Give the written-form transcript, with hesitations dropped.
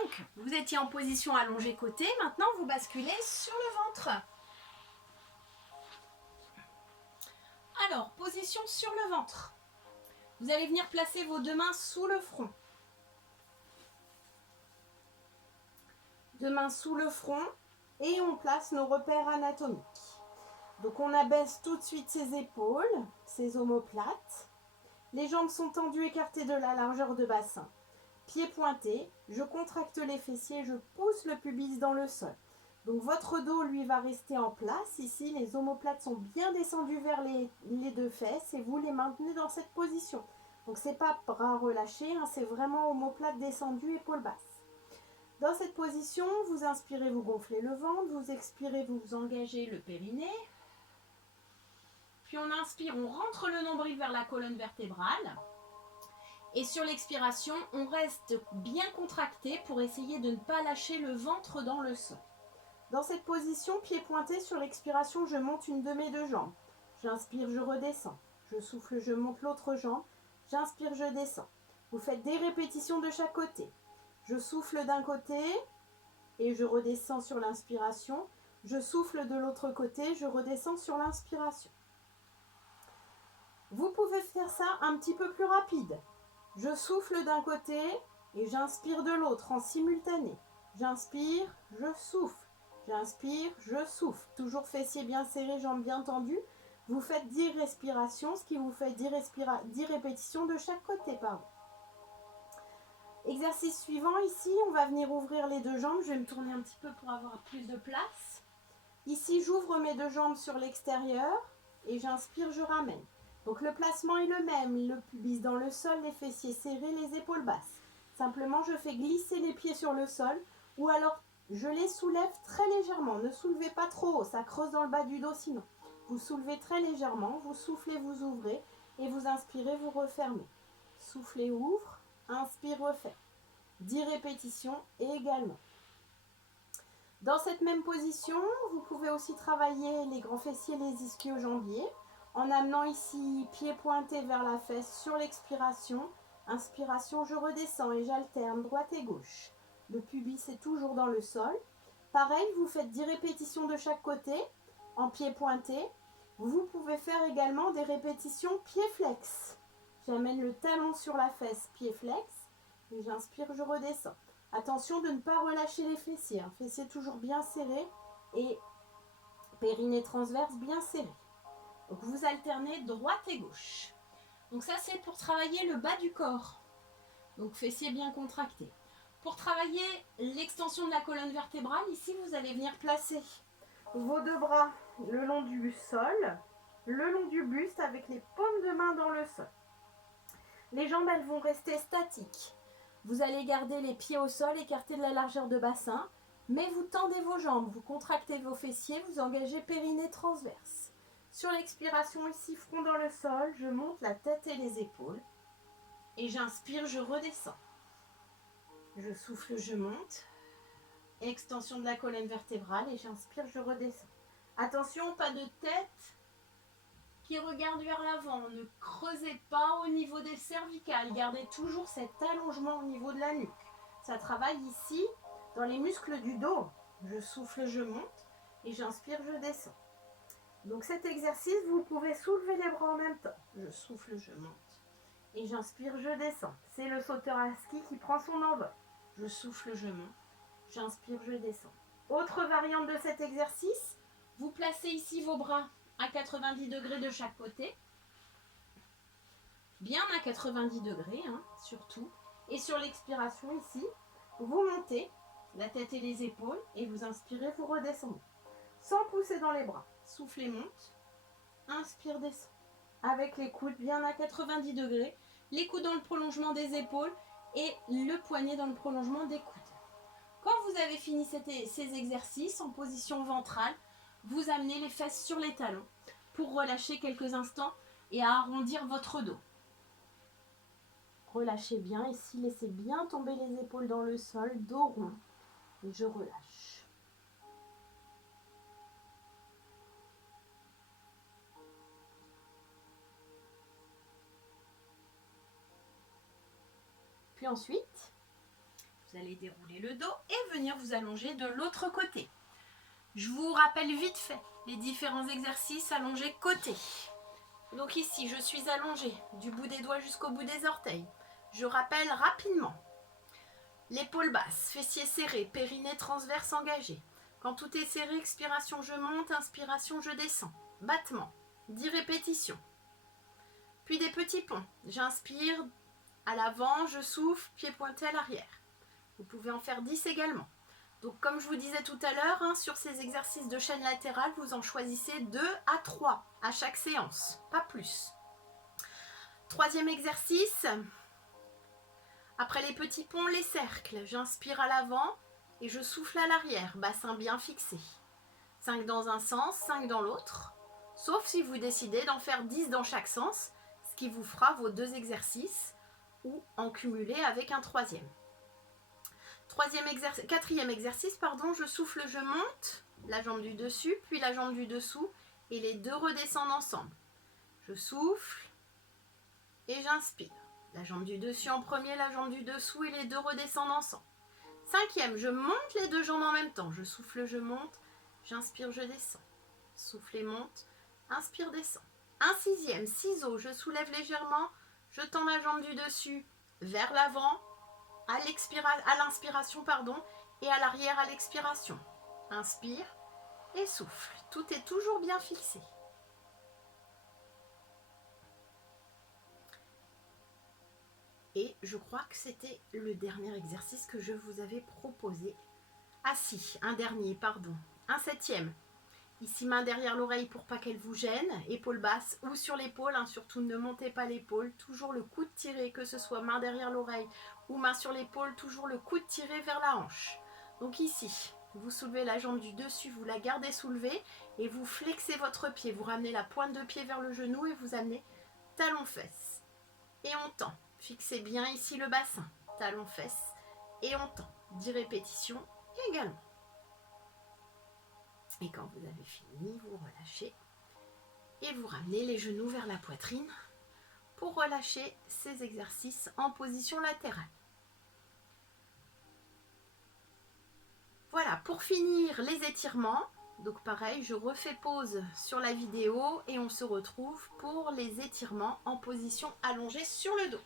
Donc, vous étiez en position allongée côté, maintenant vous basculez sur le ventre. Alors, position sur le ventre. Vous allez venir placer vos deux mains sous le front. Deux mains sous le front et on place nos repères anatomiques. Donc on abaisse tout de suite ses épaules, ses omoplates. Les jambes sont tendues, écartées de la largeur de bassin. Pieds pointés, je contracte les fessiers, je pousse le pubis dans le sol. Donc votre dos, lui, va rester en place. Ici, les omoplates sont bien descendues vers les deux fesses et vous les maintenez dans cette position. Donc c'est pas bras relâchés, hein, c'est vraiment omoplates descendues, épaules basses. Dans cette position, vous inspirez, vous gonflez le ventre, vous expirez, vous engagez le périnée. Puis on inspire, on rentre le nombril vers la colonne vertébrale. Et sur l'expiration, on reste bien contracté pour essayer de ne pas lâcher le ventre dans le sol. Dans cette position, pieds pointés, sur l'expiration, je monte une de mes deux jambes. J'inspire, je redescends. Je souffle, je monte l'autre jambe. J'inspire, je descends. Vous faites des répétitions de chaque côté. Je souffle d'un côté et je redescends sur l'inspiration. Je souffle de l'autre côté, je redescends sur l'inspiration. Vous pouvez faire ça un petit peu plus rapide. Je souffle d'un côté et j'inspire de l'autre en simultané. J'inspire, je souffle. J'inspire, je souffle. Toujours fessiers bien serrés, jambes bien tendues. Vous faites 10 respirations, ce qui vous fait 10 répétitions de chaque côté. Exercice suivant, ici, on va venir ouvrir les deux jambes. Je vais me tourner un petit peu pour avoir plus de place. Ici, j'ouvre mes deux jambes sur l'extérieur et j'inspire, je ramène. Donc le placement est le même, le pubis dans le sol, les fessiers serrés, les épaules basses. Simplement, je fais glisser les pieds sur le sol ou alors je les soulève très légèrement. Ne soulevez pas trop haut, ça creuse dans le bas du dos sinon. Vous soulevez très légèrement, vous soufflez, vous ouvrez et vous inspirez, vous refermez. Soufflez, ouvre, inspire, refait. 10 répétitions également. Dans cette même position, vous pouvez aussi travailler les grands fessiers, les ischio-jambiers, en amenant ici pieds pointés vers la fesse sur l'expiration. Inspiration, je redescends et j'alterne droite et gauche. Le pubis est toujours dans le sol. Pareil, vous faites 10 répétitions de chaque côté en pieds pointés. Vous pouvez faire également des répétitions pieds flex. J'amène le talon sur la fesse, pied flex, et j'inspire, je redescends. Attention de ne pas relâcher les fessiers. Fessiers toujours bien serrés et périnée transverse bien serré. Donc vous alternez droite et gauche. Donc ça c'est pour travailler le bas du corps. Donc fessiers bien contractés. Pour travailler l'extension de la colonne vertébrale, ici vous allez venir placer vos deux bras le long du sol, le long du buste avec les paumes de main dans le sol. Les jambes elles vont rester statiques. Vous allez garder les pieds au sol, écartés de la largeur de bassin, mais vous tendez vos jambes, vous contractez vos fessiers, vous engagez périnée transverse. Sur l'expiration ici, front dans le sol, je monte la tête et les épaules. Et j'inspire, je redescends. Je souffle, je monte. Extension de la colonne vertébrale et j'inspire, je redescends. Attention, pas de tête qui regarde vers l'avant. Ne creusez pas au niveau des cervicales. Gardez toujours cet allongement au niveau de la nuque. Ça travaille ici dans les muscles du dos. Je souffle, je monte et j'inspire, je descends. Donc cet exercice, vous pouvez soulever les bras en même temps. Je souffle, je monte. Et j'inspire, je descends. C'est le sauteur à ski qui prend son envol. Je souffle, je monte. J'inspire, je descends. Autre variante de cet exercice, vous placez ici vos bras à 90 degrés de chaque côté. Bien à 90 degrés, surtout. Et sur l'expiration ici, vous montez la tête et les épaules et vous inspirez, vous redescendez. Sans pousser dans les bras. Soufflez, monte. Inspire, descend. Avec les coudes bien à 90 degrés. Les coudes dans le prolongement des épaules et le poignet dans le prolongement des coudes. Quand vous avez fini ces exercices en position ventrale, vous amenez les fesses sur les talons pour relâcher quelques instants et arrondir votre dos. Relâchez bien ici, laissez bien tomber les épaules dans le sol, dos rond. Et je relâche. Puis ensuite, Vous allez dérouler le dos et venir vous allonger de l'autre côté. Je vous rappelle vite fait les différents exercices allongés côté. Donc ici, je suis allongée du bout des doigts jusqu'au bout des orteils. Je rappelle rapidement. L'épaule basse, fessiers serrés, périnée transverse engagé. Quand tout est serré, expiration, je monte, inspiration, je descends. Battement, 10 répétitions. Puis des petits ponts. J'inspire à l'avant, je souffle, pied pointé à l'arrière. Vous pouvez en faire 10 également. Donc comme je vous disais tout à l'heure, sur ces exercices de chaîne latérale, vous en choisissez 2 à 3 à chaque séance, pas plus. Troisième exercice, après les petits ponts, les cercles. J'inspire à l'avant et je souffle à l'arrière, bassin bien fixé. 5 dans un sens, 5 dans l'autre, sauf si vous décidez d'en faire 10 dans chaque sens, ce qui vous fera vos 2 exercices ou en cumuler avec un troisième. Quatrième exercice, je souffle, je monte, la jambe du dessus, puis la jambe du dessous, et les 2 redescendent ensemble. Je souffle et j'inspire. La jambe du dessus en premier, la jambe du dessous, et les 2 redescendent ensemble. Cinquième, je monte les 2 jambes en même temps. Je souffle, je monte, j'inspire, je descends. Souffle et monte, inspire, descends. Un sixième, ciseaux, je soulève légèrement, je tends la jambe du dessus vers l'avant, à l'inspiration, et à l'arrière à l'expiration. Inspire et souffle. Tout est toujours bien fixé. Et je crois que c'était le dernier exercice que je vous avais proposé. Ah si, un dernier, un septième. Ici, main derrière l'oreille pour pas qu'elle vous gêne, épaule basse ou sur l'épaule, surtout ne montez pas l'épaule, toujours le coude tiré, que ce soit main derrière l'oreille ou main sur l'épaule, toujours le coude tiré vers la hanche. Donc ici, vous soulevez la jambe du dessus, vous la gardez soulevée et vous flexez votre pied, vous ramenez la pointe de pied vers le genou et vous amenez talon-fesse. Et on tend, fixez bien ici le bassin, talon-fesse et on tend, 10 répétitions également. Et quand vous avez fini, vous relâchez et vous ramenez les genoux vers la poitrine pour relâcher ces exercices en position latérale. Voilà, pour finir les étirements, donc pareil, je refais pause sur la vidéo et on se retrouve pour les étirements en position allongée sur le dos.